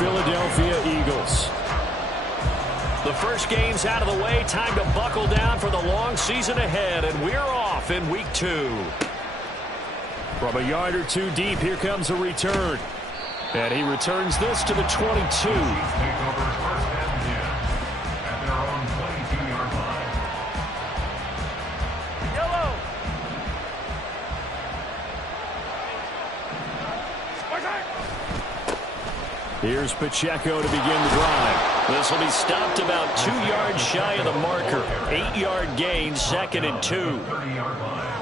Philadelphia Eagles. The first game's out of the way. Time to buckle down for the long season ahead, and we're off in week 2. From a yard or two deep, here comes a return. And he returns this to the 22. Here's Pacheco to begin the drive. This will be stopped about 2 yards shy of the marker. 8-yard gain, 2nd and 2.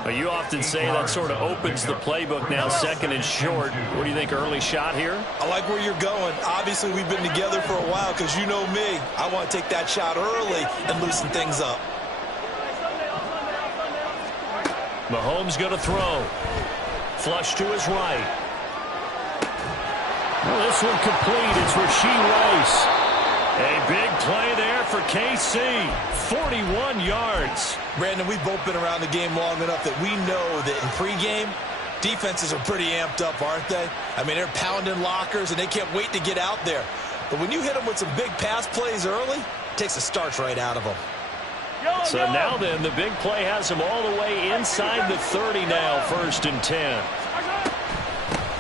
But you often say that sort of opens the playbook now, 2nd and short. What do you think, early shot here? I like where you're going. Obviously, we've been together for a while because you know me. I want to take that shot early and loosen things up. Mahomes going to throw. Flush to his right. Well, this one complete. It's Rashee Rice. A big play there for KC. 41 yards. Brandon, we've both been around the game long enough that we know that in pregame, defenses are pretty amped up, aren't they? I mean, they're pounding lockers, and they can't wait to get out there. But when you hit them with some big pass plays early, it takes the starch right out of them. So now then, the big play has him all the way inside the 30 now, 1st and 10.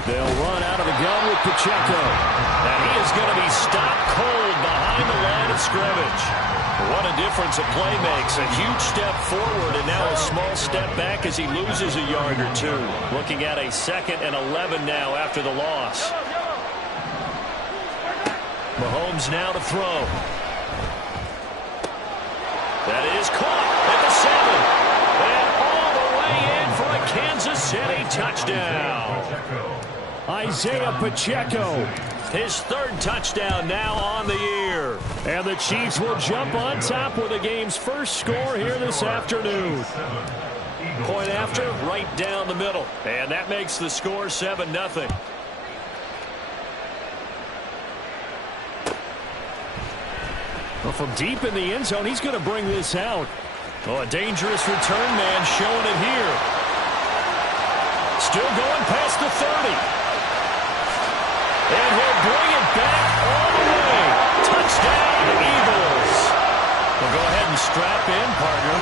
They'll run out of the gun with Pacheco. And he is going to be stopped cold behind the line of scrimmage. What a difference a play makes. A huge step forward and now a small step back as he loses a yard or 2. Looking at a 2nd and 11 now after the loss. Mahomes now to throw. That is caught at the 7. And all the way in for a Kansas City touchdown. Isaiah Pacheco. His 3rd touchdown now on the year. And the Chiefs will jump on top with the game's first score here this afternoon. Point after, right down the middle. And that makes the score 7-0. Well, from deep in the end zone, he's going to bring this out. Oh, a dangerous return man showing it here. Still going past the 30. And he'll bring it back all the way. Touchdown, Eagles. Well, go ahead and strap in, partner.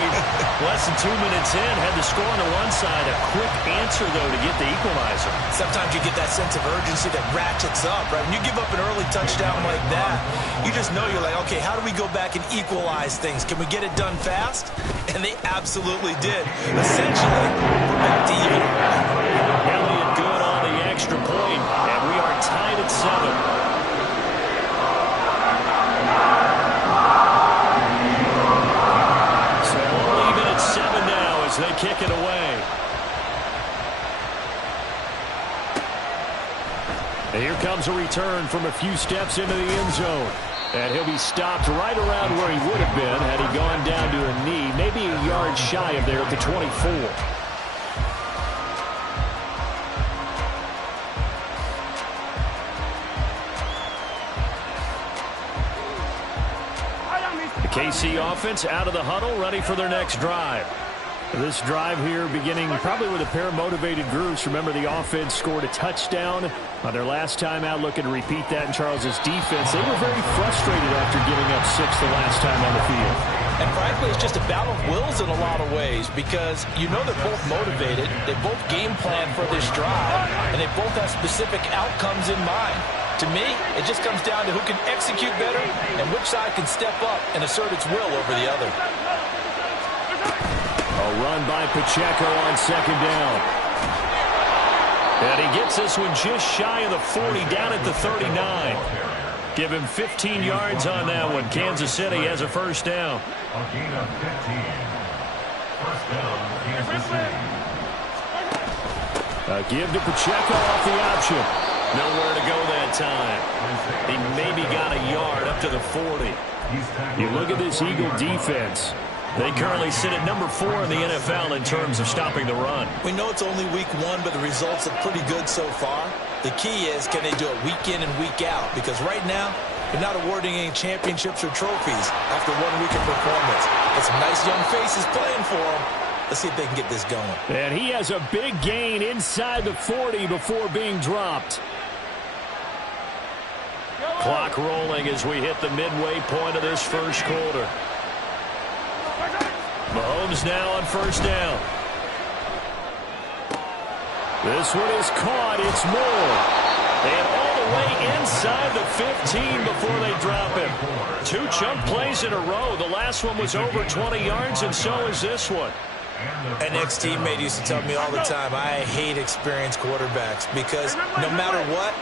Less than 2 minutes in, had the score on the one side. A quick answer, though, to get the equalizer. Sometimes you get that sense of urgency that ratchets up, right? When you give up an early touchdown like that, you just know you're like, okay, how do we go back and equalize things? Can we get it done fast? And they absolutely did. Essentially, we're back to even. Elliott good on the extra point, and we are tied at 7. They kick it away. And here comes a return from a few steps into the end zone. And he'll be stopped right around where he would have been had he gone down to a knee, maybe a yard shy of there at the 24. The KC offense out of the huddle, ready for their next drive. This drive here beginning probably with a pair of motivated groups. Remember, the offense scored a touchdown on their last time out. Looking to repeat that in Charles's defense. They were very frustrated after giving up 6 the last time on the field. And frankly, it's just a battle of wills in a lot of ways because you know they're both motivated. They both game plan for this drive, and they both have specific outcomes in mind. To me, it just comes down to who can execute better and which side can step up and assert its will over the other. A run by Pacheco on 2nd down. And he gets this one just shy of the 40, down at the 39. Give him 15 yards on that one. Kansas City has a 1st down. A gain of 15. 1st down, Kansas City. A give to Pacheco off the option. Nowhere to go that time. He maybe got a yard up to the 40. You look at this Eagle defense. They currently sit at number 4 in the NFL in terms of stopping the run. We know it's only week 1, but the results look pretty good so far. The key is, can they do it week in and week out? Because right now, they're not awarding any championships or trophies after 1 week of performance. But some nice young faces playing for them. Let's see if they can get this going. And he has a big gain inside the 40 before being dropped. Clock rolling as we hit the midway point of this first quarter. Mahomes now on first down. This one is caught. It's Moore. And all the way inside the 15 before they drop him. 2 chunk plays in a row. The last one was over 20 yards, and so is this one. An ex-teammate used to tell me all the time, I hate experienced quarterbacks because no matter what,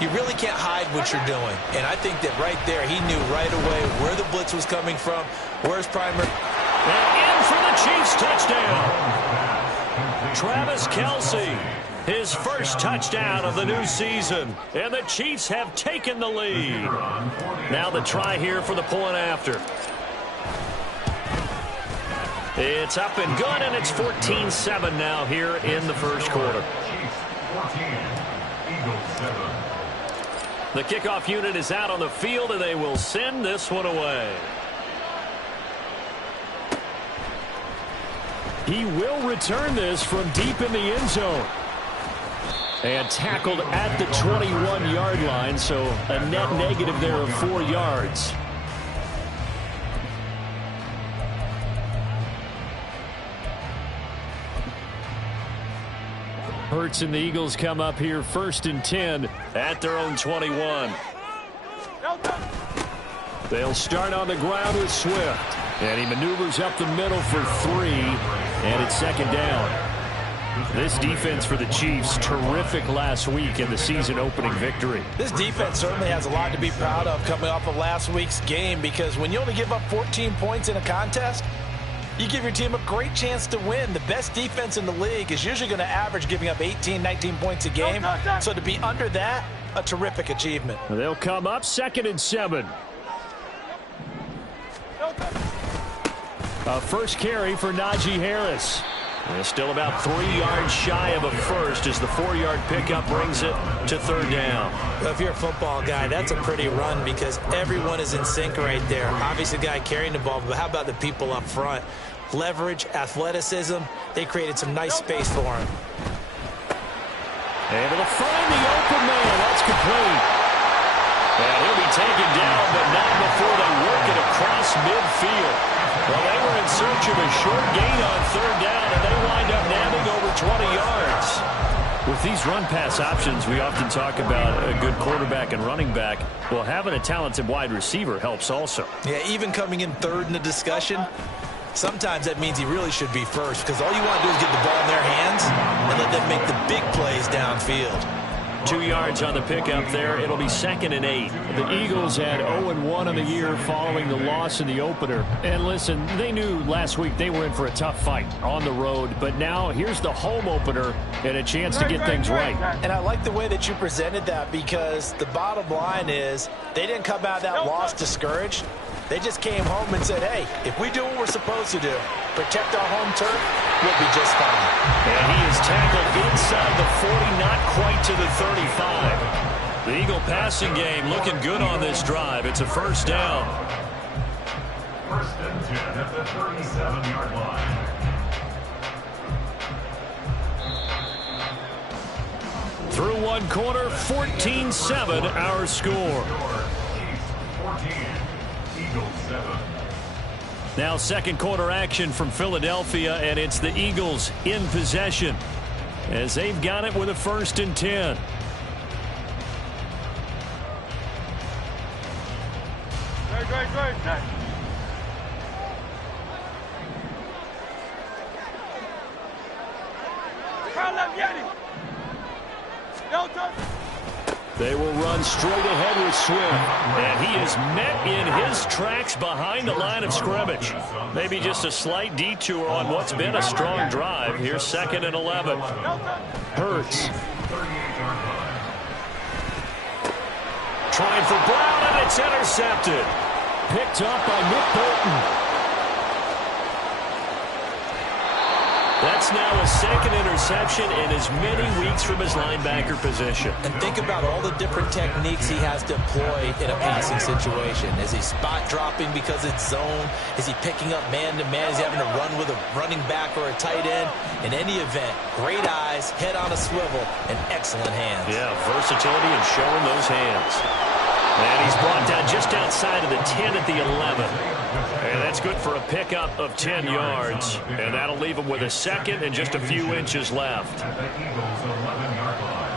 you really can't hide what you're doing. And I think that right there, he knew right away where the blitz was coming from, where's primary. And in for the Chiefs touchdown. Travis Kelce, his first touchdown of the new season. And the Chiefs have taken the lead. Now the try here for the point after. It's up and good, and it's 14-7 now here in the first quarter. The kickoff unit is out on the field, and they will send this one away. He will return this from deep in the end zone. And tackled at the 21-yard line, so a net negative there of 4 yards. Hurts and the Eagles come up here 1st and 10 at their own 21. They'll start on the ground with Swift. And he maneuvers up the middle for 3. And it's 2nd down. This defense for the Chiefs, terrific last week in the season-opening victory. This defense certainly has a lot to be proud of coming off of last week's game, because when you only give up 14 points in a contest, you give your team a great chance to win. The best defense in the league is usually going to average giving up 18, 19 points a game. So to be under that, a terrific achievement. They'll come up 2nd and 7. A first carry for Najee Harris. They're still about 3 yards shy of a first as the 4-yard pickup brings it to 3rd down. Well, if you're a football guy, that's a pretty run because everyone is in sync right there. Obviously, the guy carrying the ball, but how about the people up front? Leverage, athleticism, they created some nice space for him. Able to find the open man. That's complete. And he'll be taken down, but not before they work it across midfield. Well, they were in search of a short gain on 3rd down, and they wind up nabbing over 20 yards. With these run-pass options, we often talk about a good quarterback and running back. Well, having a talented wide receiver helps also. Yeah, even coming in 3rd in the discussion, sometimes that means he really should be first, because all you want to do is get the ball in their hands and let them make the big plays downfield. 2 yards on the pickup there. It'll be 2nd and 8. The Eagles had 0-1 in the year following the loss in the opener. And listen, they knew last week they were in for a tough fight on the road. But now here's the home opener and a chance to get things right. And I like the way that you presented that, because the bottom line is they didn't come out of that loss discouraged. They just came home and said, hey, if we do what we're supposed to do, protect our home turf, we'll be just fine. And he is tackled inside the 40, not quite to the 35. The Eagle passing game looking good on this drive. It's a 1st down. 1st and 10 at the 37-yard line. Through 1 quarter, 14-7 our score. Chiefs 14, Eagles 7. Now 2nd quarter action from Philadelphia, and it's the Eagles in possession as they've got it with a 1st and 10. They will run straight ahead with Swift, and he is met in his tracks behind the line of scrimmage. Maybe just a slight detour on what's been a strong drive. Here's 2nd and 11. Hurts. Trying for Brown, and it's intercepted. Picked up by Nick Bolton. That's now a 2nd interception in as many weeks from his linebacker position. And think about all the different techniques he has to employ in a passing situation. Is he spot dropping because it's zone? Is he picking up man-to-man? Is he having to run with a running back or a tight end? In any event, great eyes, head on a swivel, and excellent hands. Yeah, versatility and showing those hands. And he just outside of the 10 at the 11. And that's good for a pickup of 10 yards. And that'll leave them with a second and just a few inches left. At the Eagles' 11-yard line.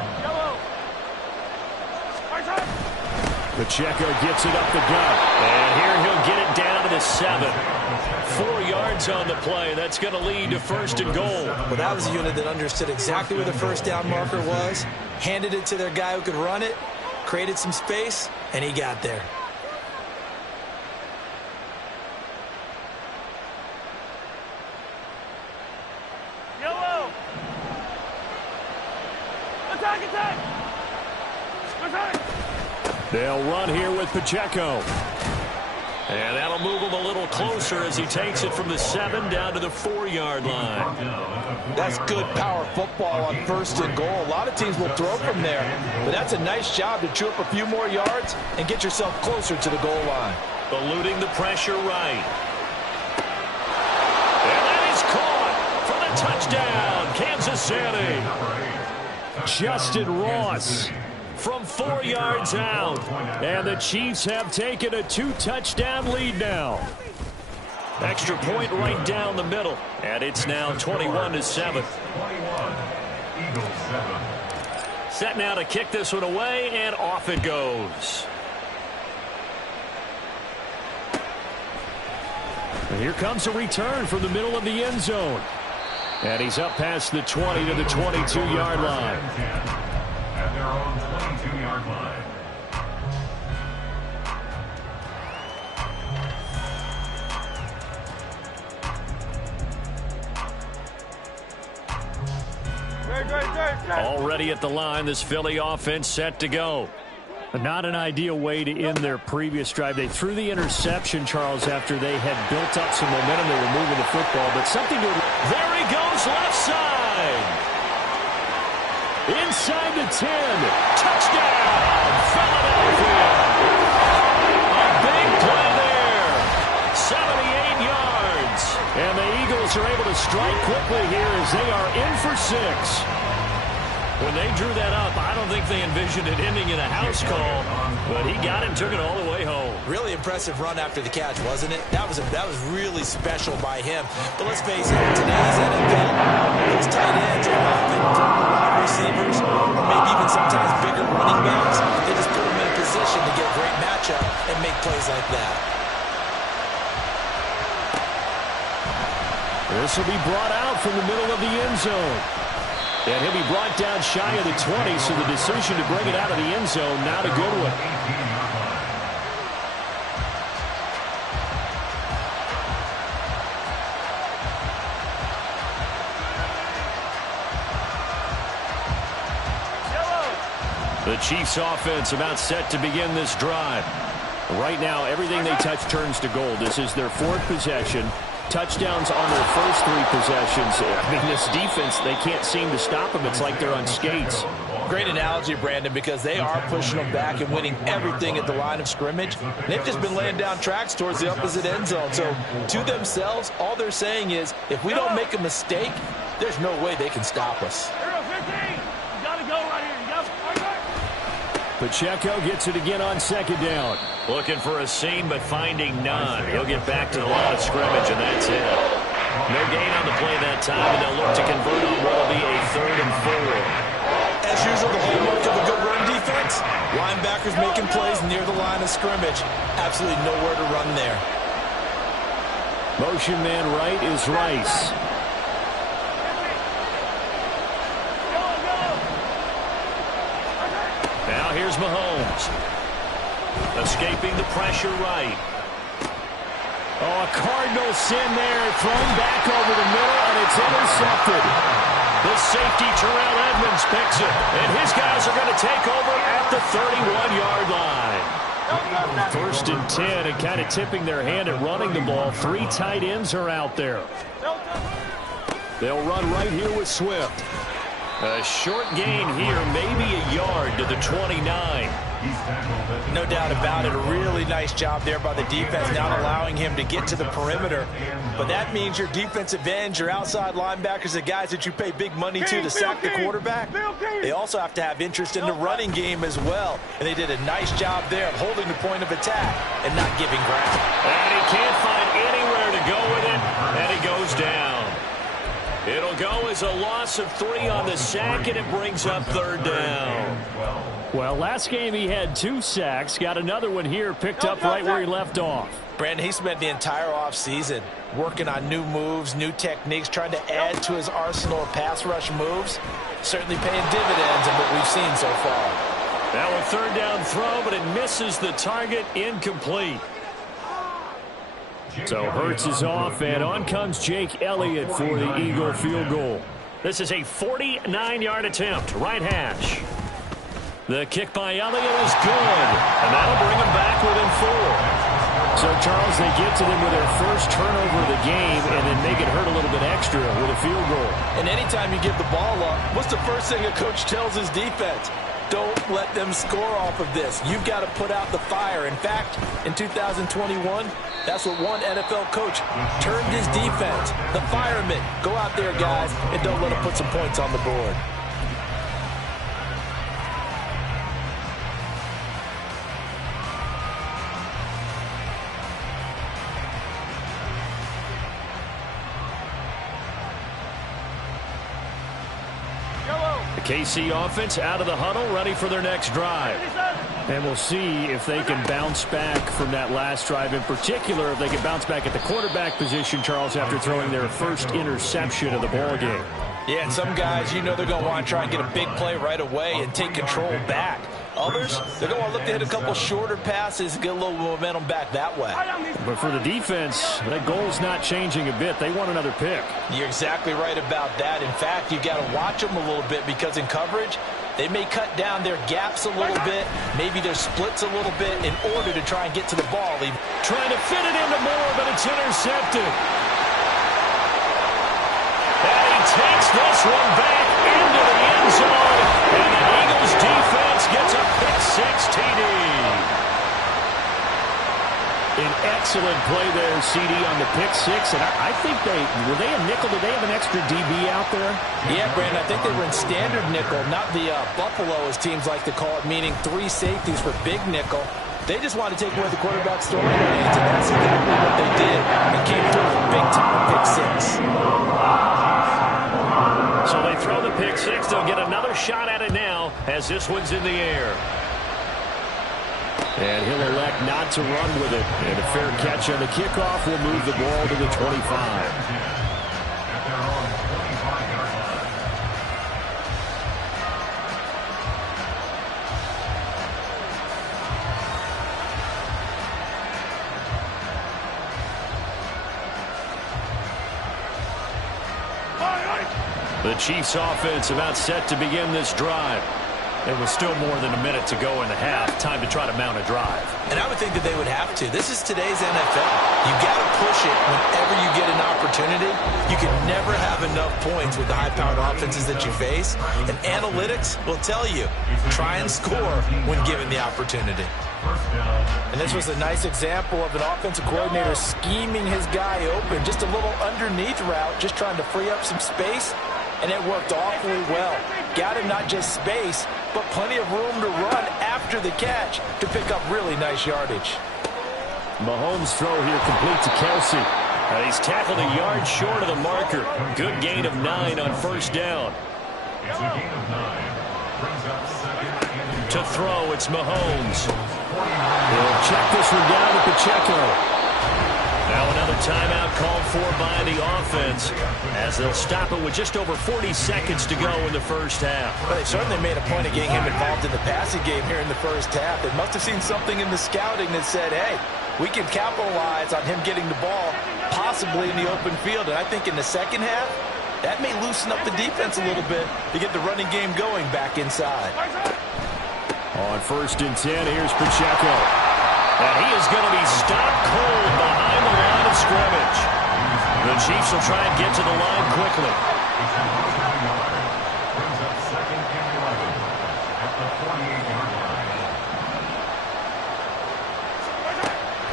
Pacheco gets it up the gut. And here he'll get it down to the 7. 4 yards on the play. That's going to lead to 1st and goal. Well, that was a unit that understood exactly where the first down marker was, handed it to their guy who could run it, created some space, and he got there. Yellow. Attack, attack. Attack. They'll run here with Pacheco. And that'll move him a little closer as he takes it from the 7 down to the 4-yard line. That's good power football on 1st and goal. A lot of teams will throw from there, but that's a nice job to chew up a few more yards and get yourself closer to the goal line. Eluding the pressure right. And that is caught for the touchdown, Kansas City. Justin Ross from 4 yards out. And the Chiefs have taken a 2-touchdown lead now. Extra point right down the middle. And it's now 21-7. Set now to kick this one away, and off it goes. And here comes a return from the middle of the end zone. And he's up past the 20 to the 22-yard line. At their own 22-yard line. Already at the line, this Philly offense set to go. Not an ideal way to end their previous drive. They threw the interception, Charles, after they had built up some momentum. They were moving the football, but something to... There he goes, left side. Inside the 10. Touchdown, Philadelphia. A big play there. 78 yards. And the Eagles are able to strike quickly here as they are in for 6. When they drew that up, I don't think they envisioned it ending in a house call, but he got it and took it all the way home. Really impressive run after the catch, wasn't it? That was really special by him. But let's face it, in today's NFL, those tight ends are often wide receivers, or maybe even sometimes bigger running backs. They just put them in a position to get a great matchup and make plays like that. This will be brought out from the middle of the end zone. And he'll be brought down shy of the 20, so the decision to bring it out of the end zone, not a good one. The Chiefs offense about set to begin this drive. Right now, everything they touch turns to gold. This is their 4th possession. Touchdowns on their first 3 possessions. I mean, this defense, they can't seem to stop them. It's like they're on skates. Great analogy, Brandon, because they are pushing them back and winning everything at the line of scrimmage. They've just been laying down tracks towards the opposite end zone. So, to themselves, all they're saying is, if we don't make a mistake, there's no way they can stop us. Pacheco gets it again on 2nd down. Looking for a seam, but finding none. He'll get back to the line of scrimmage, and that's it. No gain on the play that time, and they'll look to convert on what will be a 3rd and 4. As usual, the hallmark of a good run defense, linebackers making plays near the line of scrimmage. Absolutely nowhere to run there. Motion man right is Rice. Now here's Mahomes. Escaping the pressure right. Oh, a Cardinal sin there. Thrown back over the middle, and it's intercepted. The safety, Terrell Edmonds, picks it. And his guys are going to take over at the 31-yard line. 1st and 10, and kind of tipping their hand at running the ball. 3 tight ends are out there. They'll run right here with Swift. A short gain here, maybe a yard to the 29. No doubt about it. A really nice job there by the defense, not allowing him to get to the perimeter. But that means your defensive ends, your outside linebackers, the guys that you pay big money to sack the quarterback, they also have to have interest in the running game as well. And they did a nice job there of holding the point of attack and not giving ground. And he can't find anywhere to go with it, and he goes down. It'll go as a loss of 3 on the sack, and it brings up 3rd down. Well, last game he had 2 sacks. Got another one here, picked up right where he left off. Brandon, he spent the entire offseason working on new moves, new techniques, trying to add to his arsenal of pass rush moves. Certainly paying dividends in what we've seen so far. Now a 3rd down throw, but it misses the target, incomplete. So Hurts is off, and on comes Jake Elliott for the Eagle field goal. This is a 49-yard attempt, right hash. The kick by Elliott is good, and that'll bring them back within 4. So, Charles, they get to them with their first turnover of the game and then make it hurt a little bit extra with a field goal. And anytime you give the ball up, what's the first thing a coach tells his defense? Don't let them score off of this. You've got to put out the fire. In fact, in 2021, that's what one NFL coach termed his defense, the firemen. Go out there, guys, and don't let them put some points on the board. KC offense out of the huddle, ready for their next drive. And we'll see if they can bounce back from that last drive. In particular, if they can bounce back at the quarterback position, Charles, after throwing their first interception of the ball game. Yeah, and some guys, you know they're going to want to try and get a big play right away and take control back. Others, they're going to look to hit a couple shorter passes and get a little momentum back that way. But for the defense, that goal's not changing a bit. They want another pick. You're exactly right about that. In fact, you've got to watch them a little bit because in coverage, they may cut down their gaps a little bit, maybe their splits a little bit in order to try and get to the ball. Trying to fit it into Moore, but it's intercepted. And he takes this one back into the end zone. And the Eagles defense gets a pick-6 TD. An excellent play there, CD, on the pick-6. And I think were they a nickel? Did they have an extra DB out there? Yeah, Brandon, I think they were in standard nickel, not the Buffalo, as teams like to call it, meaning 3 safeties for big nickel. They just wanted to take away the quarterback's throwing lanes, and that's exactly what they did. It came through a big-time pick-6. So they throw the pick-6. They'll get another shot at it now as this one's in the air. And he'll elect not to run with it. And a fair catch on the kickoff will move the ball to the 25. The Chiefs offense about set to begin this drive. There was still more than a minute to go in the half. Time to try to mount a drive. And I would think that they would have to. This is today's NFL. You got to push it whenever you get an opportunity. You can never have enough points with the high-powered offenses that you face. And analytics will tell you, try and score when given the opportunity. And this was a nice example of an offensive coordinator scheming his guy open. Just a little underneath route, just trying to free up some space. And it worked awfully well. Got him not just space, but plenty of room to run after the catch to pick up really nice yardage. Mahomes' throw here complete to Kelsey. He's tackled a yard short of the marker. Good gain of 9 on first down. It's a gain of 9. Brings up second and To throw, it's Mahomes. He'll check this one down to Pacheco. Now another timeout called for by the offense as they'll stop it with just over 40 seconds to go in the first half. Well, they certainly made a point of getting him involved in the passing game here in the first half. They must have seen something in the scouting that said, hey, we can capitalize on him getting the ball possibly in the open field. And I think in the second half, that may loosen up the defense a little bit to get the running game going back inside. On 1st and 10, here's Pacheco. And he is going to be stopped cold behind the line of scrimmage. The Chiefs will try and get to the line quickly. brings up second and 11 at the 48-yard line.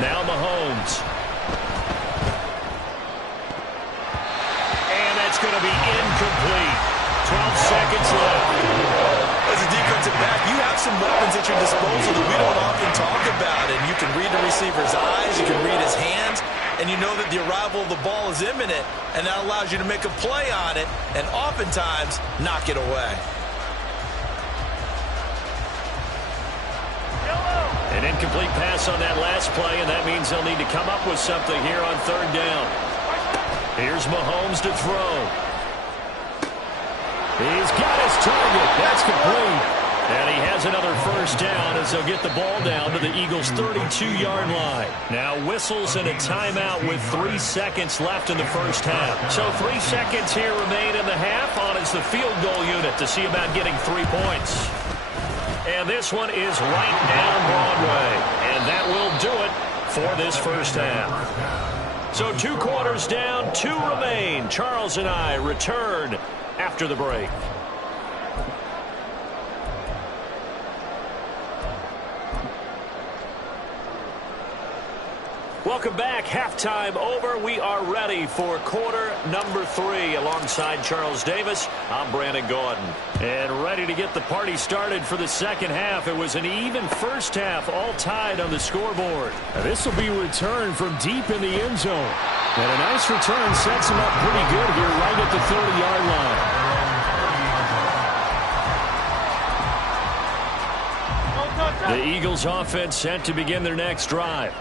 Now Mahomes. And that's going to be incomplete. 12 seconds left. As a defensive back, you have some weapons at your disposal that we don't often talk about. And you can read the receiver's eyes, you can read his hands, and you know that the arrival of the ball is imminent, and that allows you to make a play on it and oftentimes knock it away. An incomplete pass on that last play, and that means they'll need to come up with something here on third down. Here's Mahomes to throw. He's got his target. That's complete. And he has another first down as they'll get the ball down to the Eagles' 32-yard line. Now whistles and a timeout with 3 seconds left in the first half. So 3 seconds here remain in the half. On is the field goal unit to see about getting 3 points. And this one is right down Broadway. And that will do it for this first half. So 2 quarters down, 2 remain. Charles and I return after the break. Welcome back. Halftime over. We are ready for quarter number 3. Alongside Charles Davis, I'm Brandon Gaudin. And ready to get the party started for the second half. It was an even first half, all tied on the scoreboard. This will be returned from deep in the end zone. And a nice return sets him up pretty good here right at the 30-yard line. The Eagles offense set to begin their next drive.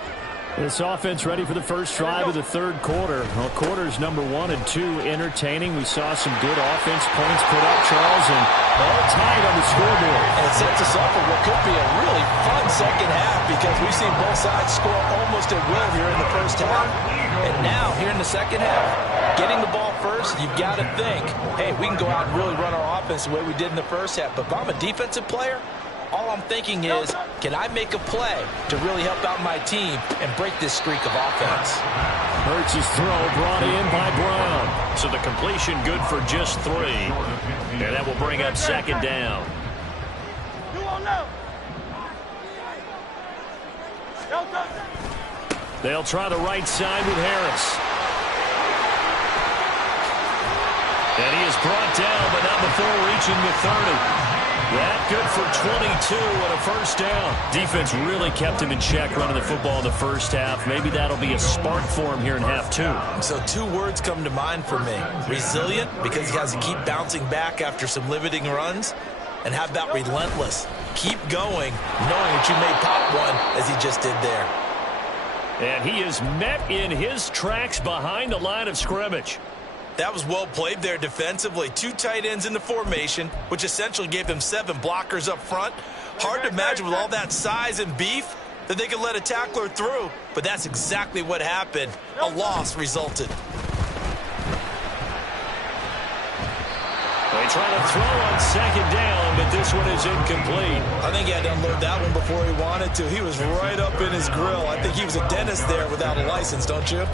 This offense ready for the first drive of the third quarter. Well, quarters number 1 and 2 entertaining. We saw some good offense points put up, Charles, and all tied on the scoreboard. And it sets us up for what could be a really fun second half because we've seen both sides score almost at will here in the first half. And now, here in the second half, getting the ball first, you've got to think, hey, we can go out and really run our offense the way we did in the first half. But if I'm a defensive player, all I'm thinking is, can I make a play to really help out my team and break this streak of offense? Hurts' throw brought in by Brown. So the completion good for just 3. And that will bring up second down. They'll try the right side with Harris. And he is brought down, but not before reaching the 30. That good for 22 and a first down. Defense really kept him in check running the football in the first half. Maybe that'll be a spark for him here in half 2. So 2 words come to mind for me. Resilient, because he has to keep bouncing back after some limiting runs. And how about relentless? Keep going, knowing that you may pop one as he just did there. And he is met in his tracks behind the line of scrimmage. That was well played there defensively. 2 tight ends in the formation, which essentially gave them 7 blockers up front. Hard to imagine with all that size and beef that they could let a tackler through, but that's exactly what happened. A loss resulted. They try to throw on second down, but this one is incomplete. I think he had to unload that one before he wanted to. He was right up in his grill. I think he was a dentist there without a license, don't you?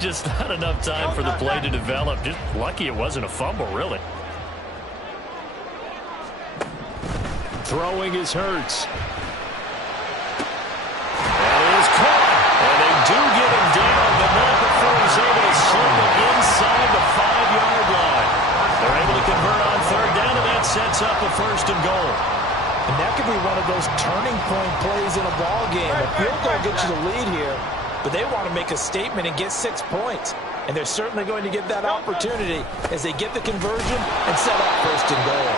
Just not enough time for the play to develop. Just lucky it wasn't a fumble, really. Throwing is Hurts. That is caught. And they do get him down, but not before he's able to slip it inside the 5-yard line. They're able to convert on third down, and that sets up a first and goal. And that could be one of those turning point plays in a ball game. A field goal gets you the lead here, but they want to make a statement and get 6 points. And they're certainly going to get that opportunity as they get the conversion and set up first and goal.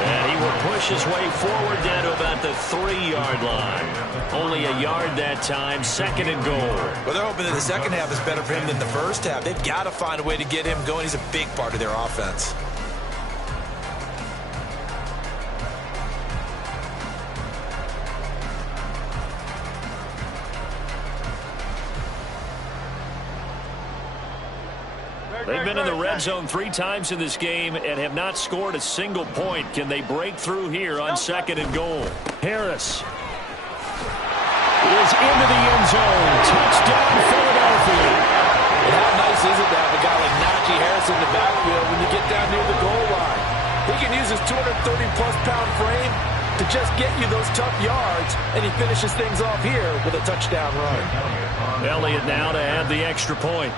And he will push his way forward down to about the 3-yard line. Only a yard that time, second and goal. Well, they're hoping that the second half is better for him than the first half. They've got to find a way to get him going. He's a big part of their offense. They've been in the red zone 3 times in this game and have not scored a single point. Can they break through here on second and goal? Harris is into the end zone. Touchdown, Philadelphia. And how nice is it to have a guy like Najee Harris in the backfield when you get down near the goal line? He can use his 230-plus pound frame to just get you those tough yards, and he finishes things off here with a touchdown run. Elliott now to add the extra point.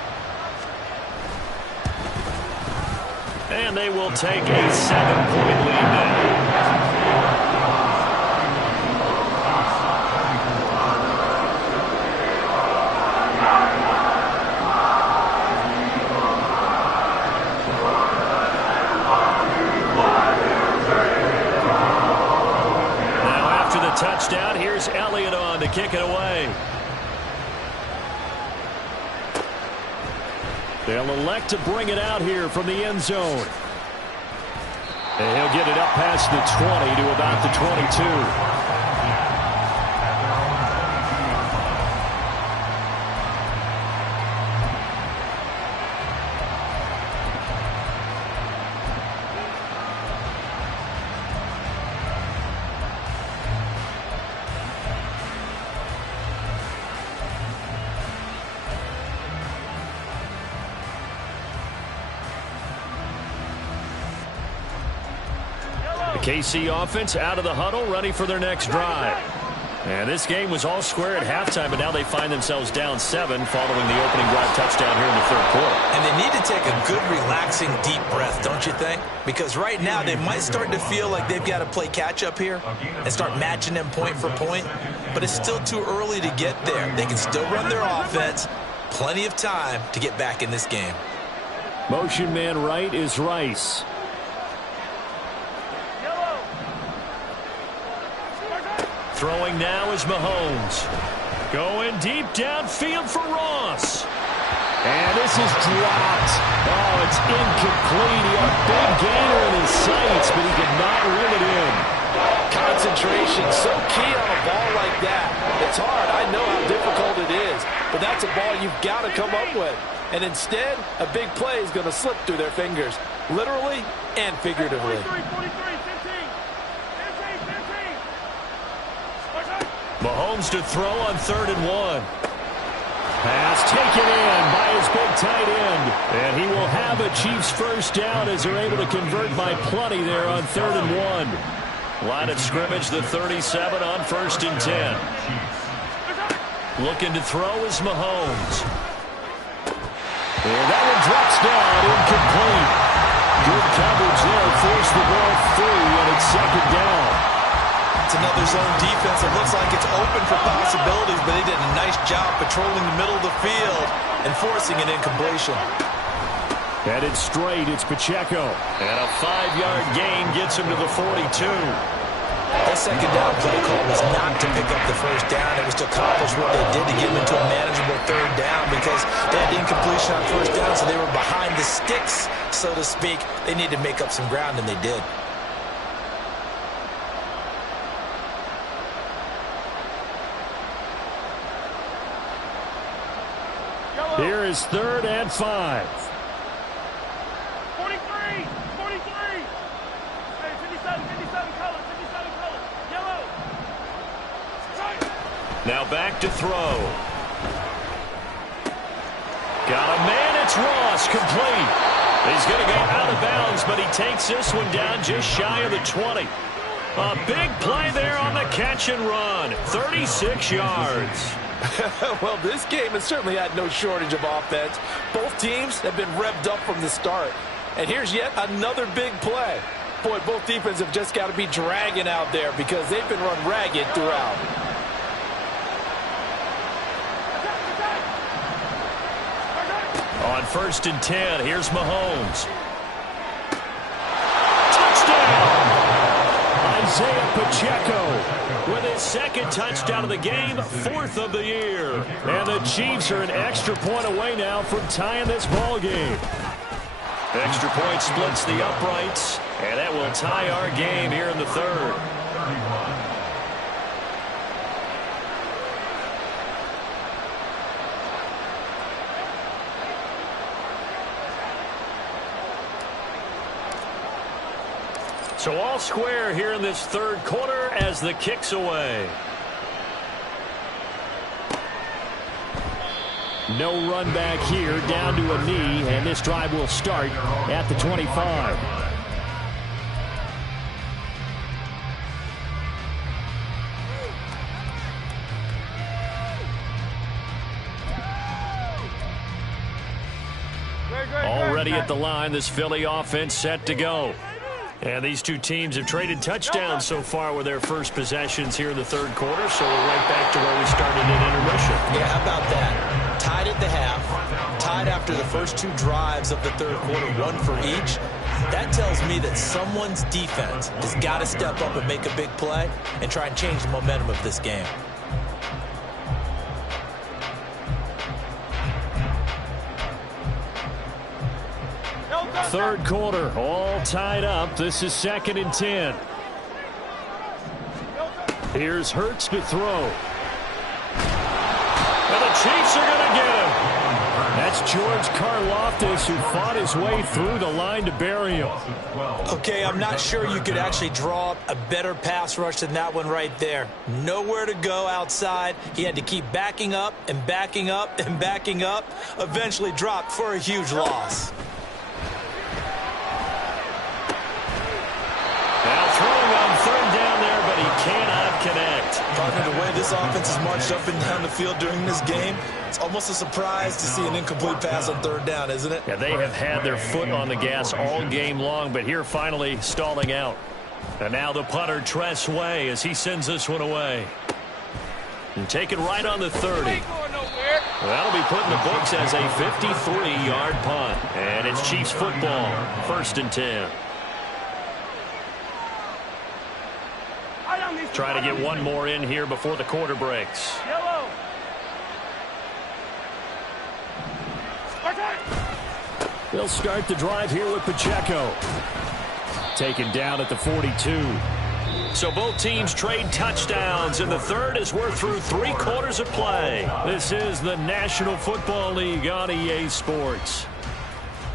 And they will take a 7-point lead now. Touchdown. Here's Elliott on to kick it away. They'll elect to bring it out here from the end zone. And he'll get it up past the 20 to about the 22. KC offense out of the huddle, ready for their next drive. And this game was all square at halftime, but now they find themselves down 7 following the opening drive touchdown here in the third quarter. And they need to take a good, relaxing, deep breath, don't you think? Because right now they might start to feel like they've got to play catch-up here and start matching them point for point. But it's still too early to get there. They can still run their offense. Plenty of time to get back in this game. Motion man right is Rice. Throwing now is Mahomes. Going deep downfield for Ross. And this is dropped. Oh, it's incomplete. He had a big gainer in his sights, but he could not reel it in. Concentration, so key on a ball like that. It's hard. I know how difficult it is, but that's a ball you've got to come up with. And instead, a big play is going to slip through their fingers, literally and figuratively. 43. Mahomes to throw on 3rd and 1. Pass taken in by his big tight end. And he will have a Chiefs first down as they're able to convert by plenty there on 3rd and 1. Line of scrimmage, the 37 on 1st and 10. Looking to throw is Mahomes. And that one drops down, incomplete. Good coverage there, forced the ball free, and it's 2nd down. It's another zone defense. It looks like it's open for possibilities, but they did a nice job patrolling the middle of the field and forcing an incompletion. Headed straight, it's Pacheco. And a 5-yard gain gets him to the 42. That 2nd down play call was not to pick up the first down. It was to accomplish what they did to get them into a manageable 3rd down because they had incompletion on 1st down, so they were behind the sticks, so to speak. They needed to make up some ground, and they did. Here is 3rd and 5. 43. Hey, 57 color, yellow. Now back to throw. Got a man, it's Ross, complete. He's going to go out of bounds, but he takes this one down just shy of the 20. A big play there on the catch and run. 36 yards. Well, this game has certainly had no shortage of offense. Both teams have been revved up from the start. And here's yet another big play. Boy, both defenses have just got to be dragging out there because they've been run ragged throughout. On 1st and 10, here's Mahomes. Touchdown! Isaiah Pacheco with his 2nd touchdown of the game, 4th of the year. And the Chiefs are an extra point away now from tying this ball game. Extra point splits the uprights, and that will tie our game here in the 3rd. So all square here in this 3rd quarter as the kick's away. No run back here, down to a knee, and this drive will start at the 25. Already at the line, this Philly offense set to go. And these two teams have traded touchdowns so far with their first possessions here in the third quarter, so we're right back to where we started in intermission. Yeah, how about that? Tied at the half, tied after the first two drives of the third quarter, one for each. That tells me that someone's defense has got to step up and make a big play and try and change the momentum of this game. Third quarter, all tied up. This is 2nd and 10. Here's Hurts to throw. And the Chiefs are going to get him. That's George Karlaftis, who fought his way through the line to bury him. Okay, I'm not sure you could actually draw up a better pass rush than that one right there. Nowhere to go outside. He had to keep backing up and backing up and backing up. Eventually dropped for a huge loss. Now throwing on third down there, but he cannot connect. Partner, the way this offense has marched up and down the field during this game, it's almost a surprise to see an incomplete pass on third down, isn't it? Yeah, they have had their foot on the gas all game long, but here finally stalling out. And now the punter, Tress Way, as he sends this one away. And take it right on the 30. That'll be put in the books as a 53-yard punt. And it's Chiefs football, 1st and 10. Try to get one more in here before the quarter breaks. They'll start the drive here with Pacheco. Taken down at the 42. So both teams trade touchdowns, and the third as we're through 3 quarters of play. This is the National Football League on EA Sports.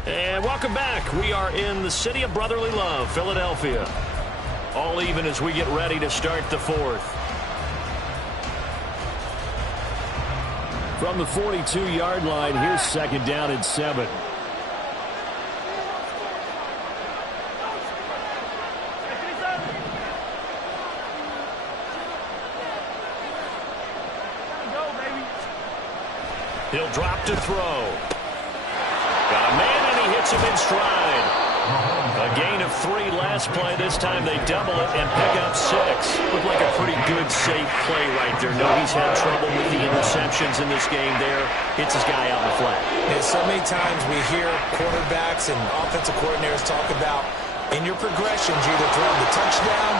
And welcome back. We are in the city of brotherly love, Philadelphia. All even as we get ready to start the fourth. From the 42-yard line, here's 2nd down and 7. He'll drop to throw. Got a man, and he hits him in stride. A gain of 3 last play. This time they double it and pick up 6. Looked like a pretty good, safe play right there. No, he's had trouble with the interceptions in this game there. Hits his guy out in the flat. And so many times we hear quarterbacks and offensive coordinators talk about, in your progressions, you're either throwing the touchdown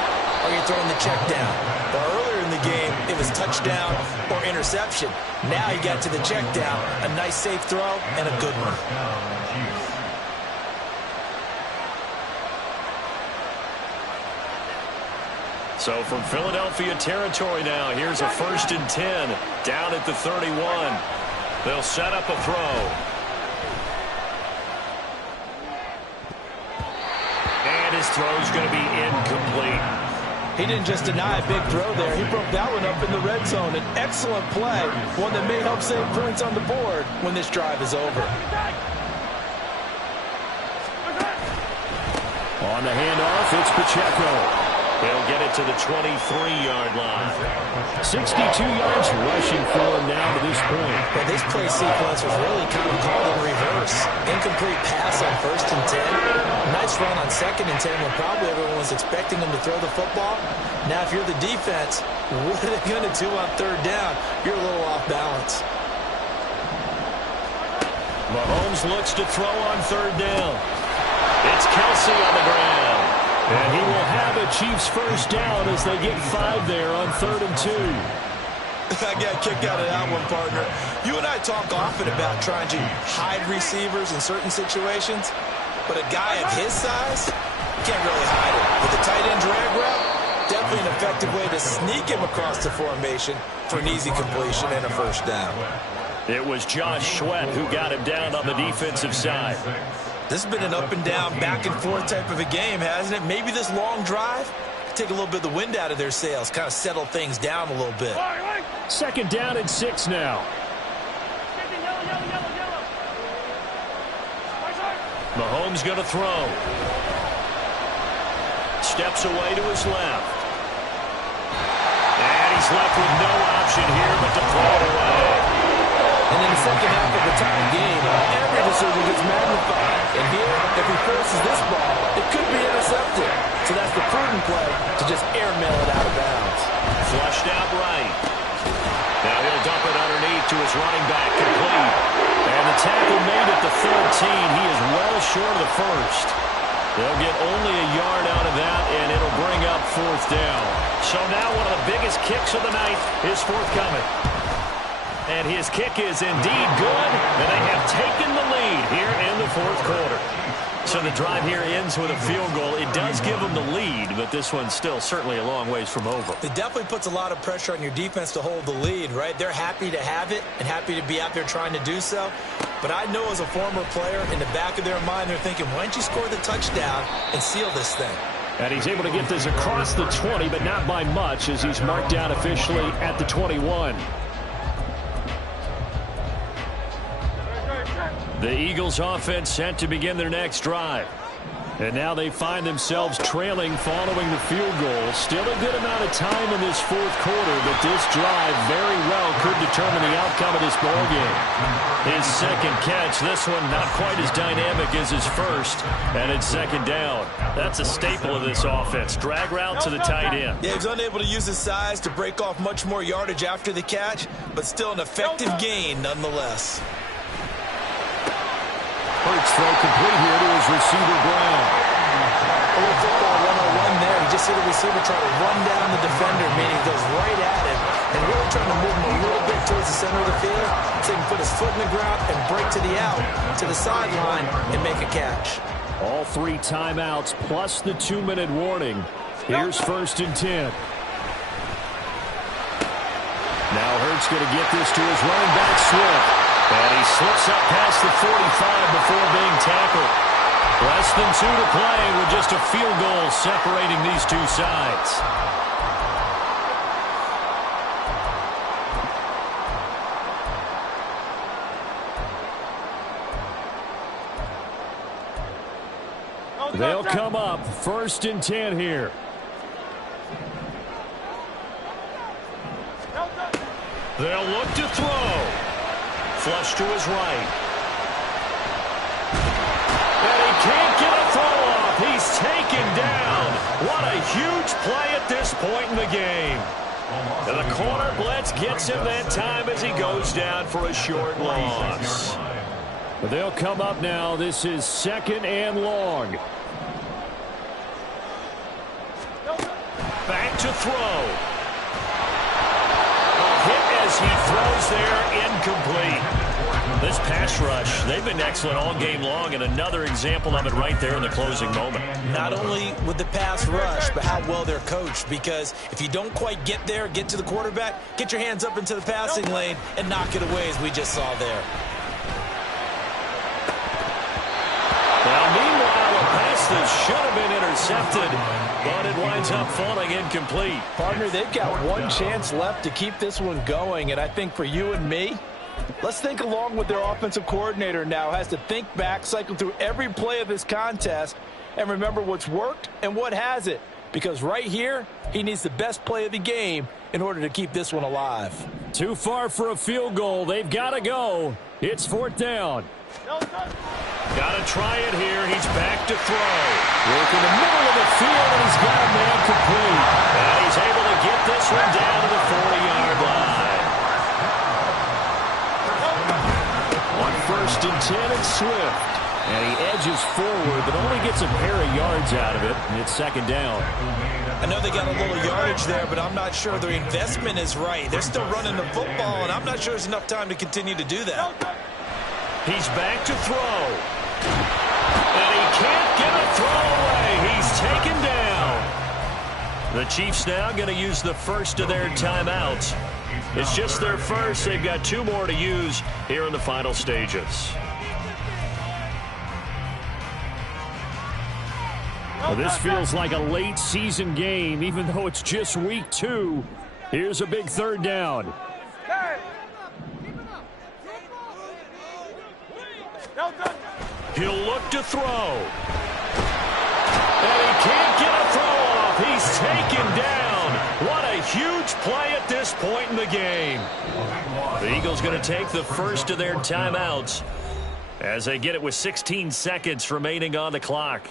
or you're throwing the check down. But earlier in the game, it was touchdown or interception. Now you got to the check down, a nice safe throw, and a good one. So from Philadelphia territory now, here's a 1st and 10 down at the 31. They'll set up a throw. And his throw's going to be incomplete. He didn't just deny a big throw there. He broke that one up in the red zone. An excellent play, one that may help save points on the board when this drive is over. On the handoff, it's Pacheco. They'll get it to the 23-yard line. 62 yards rushing for him now to this point. Well, this play sequence was really kind of called in reverse. Incomplete pass on 1st and 10. Nice run on 2nd and 10 when probably everyone was expecting him to throw the football. Now, if you're the defense, what are they going to do on 3rd down? You're a little off balance. Mahomes looks to throw on 3rd down. It's Kelsey on the ground. And he will have a Chiefs 1st down as they get 5 there on 3rd and 2. I got a kick out of that one, partner. You and I talk often about trying to hide receivers in certain situations, but a guy of his size can't really hide it. With the tight end drag route, definitely an effective way to sneak him across the formation for an easy completion and a 1st down. It was Josh Sweat who got him down on the defensive side. This has been an up and down, back and forth type of a game, hasn't it? Maybe this long drive take a little bit of the wind out of their sails, kind of settle things down a little bit. 2nd down and 6 now. Mahomes going to throw. Steps away to his left. And he's left with no option here but to throw it away. And in the second half of the tie game, every decision gets magnified. And here, if he forces this ball, it could be intercepted. So that's the prudent play to just airmail it out of bounds. Flushed out right. Now he'll dump it underneath to his running back, complete. And the tackle made at the 13. He is well short of the first. They'll get only a yard out of that, and it'll bring up 4th down. So now one of the biggest kicks of the night is forthcoming. And his kick is indeed good, and they have taken the lead here in the 4th quarter. So the drive here ends with a field goal. It does give them the lead, but this one's still certainly a long ways from over. It definitely puts a lot of pressure on your defense to hold the lead, right? They're happy to have it and happy to be out there trying to do so. But I know as a former player, in the back of their mind, they're thinking, why don't you score the touchdown and seal this thing? And he's able to get this across the 20, but not by much, as he's marked down officially at the 21. The Eagles offense set to begin their next drive. And now they find themselves trailing following the field goal. Still a good amount of time in this 4th quarter, but this drive very well could determine the outcome of this ballgame. His second catch, this one not quite as dynamic as his first, and it's 2nd down. That's a staple of this offense. Drag route to the tight end. Yeah, he's unable to use his size to break off much more yardage after the catch, but still an effective gain nonetheless. Hurts throw complete here to his receiver, Brown. A little football 101 there. You just see the receiver try to run down the defender, meaning he goes right at him and really trying to move him a little bit towards the center of the field so he can put his foot in the ground and break to the out, to the sideline, and make a catch. All 3 timeouts plus the 2-minute warning. Here's 1st and 10. Now Hurts going to get this to his running back, Swift. And he slips up past the 45 before being tackled. Less than 2 to play with just a field goal separating these two sides. They'll come up 1st and 10 here. They'll look to throw. Flush to his right. And he can't get a throw off. He's taken down. What a huge play at this point in the game. And the corner blitz gets him that time as he goes down for a short loss. But they'll come up now. This is 2nd and long. Back to throw. As he throws there, incomplete. This pass rush, they've been excellent all game long, and another example of it right there in the closing moment. Not only with the pass rush, but how well they're coached, because if you don't quite get there, get to the quarterback, get your hands up into the passing lane and knock it away as we just saw there. Now, meanwhile, a pass that should have been intercepted, but it winds up falling incomplete. Partner, they've got one chance left to keep this one going, and I think for you and me, let's think along with their offensive coordinator now. Has to think back, cycle through every play of this contest, and remember what's worked and what hasn't. Because right here, he needs the best play of the game in order to keep this one alive. Too far for a field goal. They've got to go. It's 4th down. Got to try it here. He's back to throw. Work in the middle of the field, and he's got a man complete. And he's able to get this one down to the 40-yard line. On 1st and 10, it's Swift. And he edges forward, but only gets a pair of yards out of it. And it's 2nd down. I know they got a little yardage there, but I'm not sure their investment is right. They're still running the football, and I'm not sure there's enough time to continue to do that. He's back to throw. And he can't get a throw away. He's taken down. The Chiefs now going to use the first of their timeouts. It's just their first. They've got 2 more to use here in the final stages. Well, this feels like a late season game, even though it's just week 2. Here's a big 3rd down. He'll look to throw. And he can't get a throw off. He's taken down. What a huge play at this point in the game. The Eagles going to take the first of their timeouts. as they get it with 16 seconds remaining on the clock.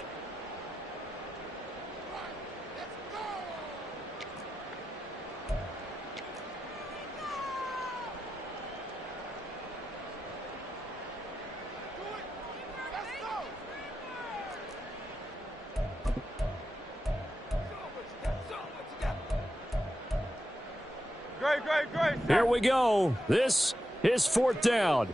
Here we go. This is 4th down.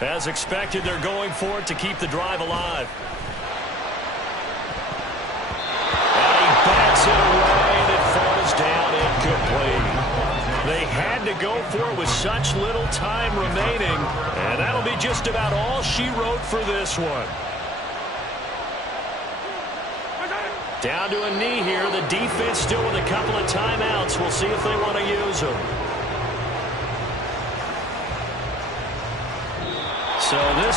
As expected, they're going for it to keep the drive alive. And he bats it away, and it falls down incomplete. They had to go for it with such little time remaining, and that'll be just about all she wrote for this one. Down to a knee here. The defense still with a couple of timeouts. We'll see if they want to use them. So this